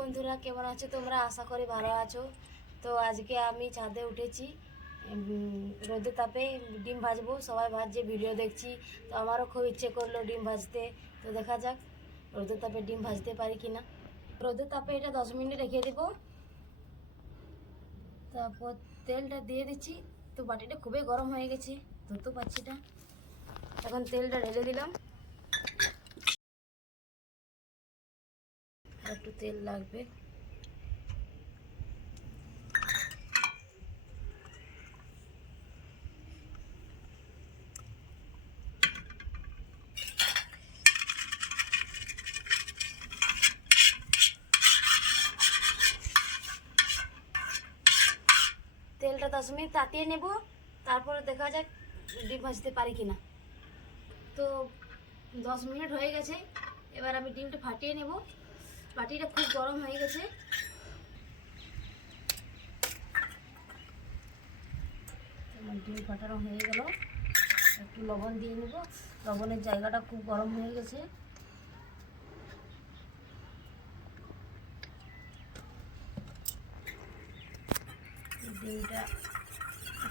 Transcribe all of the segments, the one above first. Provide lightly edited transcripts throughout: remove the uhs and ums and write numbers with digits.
বন্ধুরা, কেমন আছো তোমরা? আশা করি ভালো আছো। তো আজকে আমি ছাদে উঠেছি, রোদে তাপে ডিম ভাজবো। সবাই ভাজছে, ভিডিও দেখছি, তো আমারও খুব ইচ্ছে করলো ডিম ভাজতে। তো দেখা যাক রোদে তাপে ডিম ভাজতে পারি কি না। রোদে তাপে এটা 10 মিনিট রেখে দেবো। তারপর তেলটা দিয়ে দিচ্ছি। তো বাটিটা খুবই গরম হয়ে গেছে, ধরতে পারছি না। এখন তেলটা ঢেলে দিলাম, আর একটু তেল লাগবে। তেলটা 10 মিনিট তাতিয়ে নেব, তারপরে দেখা যাক ডিম ভাজতে পারি কিনা। তো 10 মিনিট হয়ে গেছে, এবার আমি ডিমটা ফাটিয়ে নেব। বাটিটা খুব গরম হয়ে গেছে। আমার ডিম ফাটানো হয়ে গেল। একটু লবণ দিয়ে নেব, লবণের জায়গাটা খুব গরম হয়ে গেছে। ডিমটা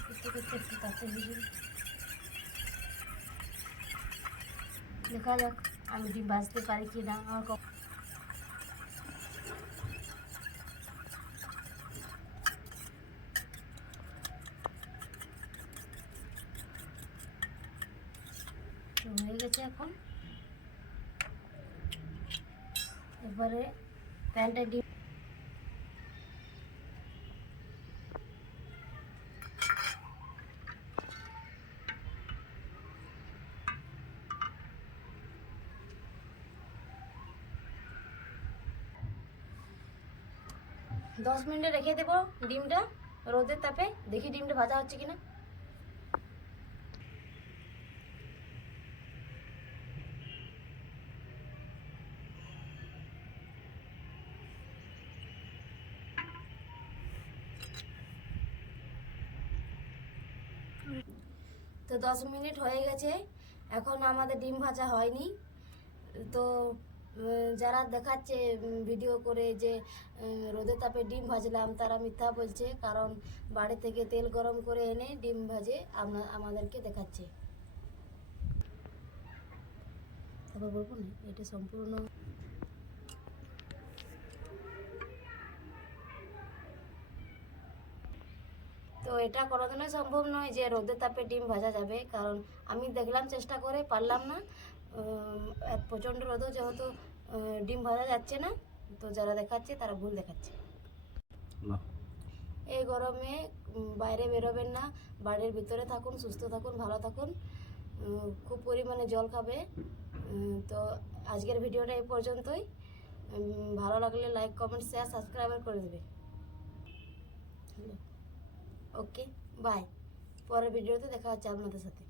করতে করতে একটু তাতে ভেজে দেখা যাক আমি ডিম ভাজতে পারি কি না। আমার হয়ে গেছে। এখন এবারে প্যানটা ডিম 10 মিনিটে রেখে দেবো ডিমটা রোদের তাপে। দেখি ডিমটা ভাজা হচ্ছে কিনা। তো 10 মিনিট হয়ে গেছে, এখন আমাদের ডিম ভাজা হয়নি। তো যারা দেখাচ্ছে ভিডিও করে যে রোদে তাপে ডিম ভাজলাম, তারা মিথ্যা বলছে। কারণ বাড়ি থেকে তেল গরম করে এনে ডিম ভাজে আমাদেরকে দেখাচ্ছে। তারপর বলবো না এটা সম্পূর্ণ। তো এটা কোনোদিনই সম্ভব নয় যে রোদে তাপে ডিম ভাজা যাবে, কারণ আমি দেখলাম চেষ্টা করে, পারলাম না। প্রচণ্ড রোদও যেহেতু ডিম ভাজা যাচ্ছে না। তো যারা দেখাচ্ছে তারা ভুল দেখাচ্ছে। এই গরমে বাইরে বেরোবেন না, বাড়ির ভিতরে থাকুন, সুস্থ থাকুন, ভালো থাকুন, খুব পরিমাণে জল খাবে। তো আজকের ভিডিওটা এই পর্যন্তই। ভালো লাগলে লাইক, কমেন্ট, শেয়ার, সাবস্ক্রাইব করে দেবে। ওকে, বাই। পরের ভিডিওতে দেখা হচ্ছে আপনাদের সাথে।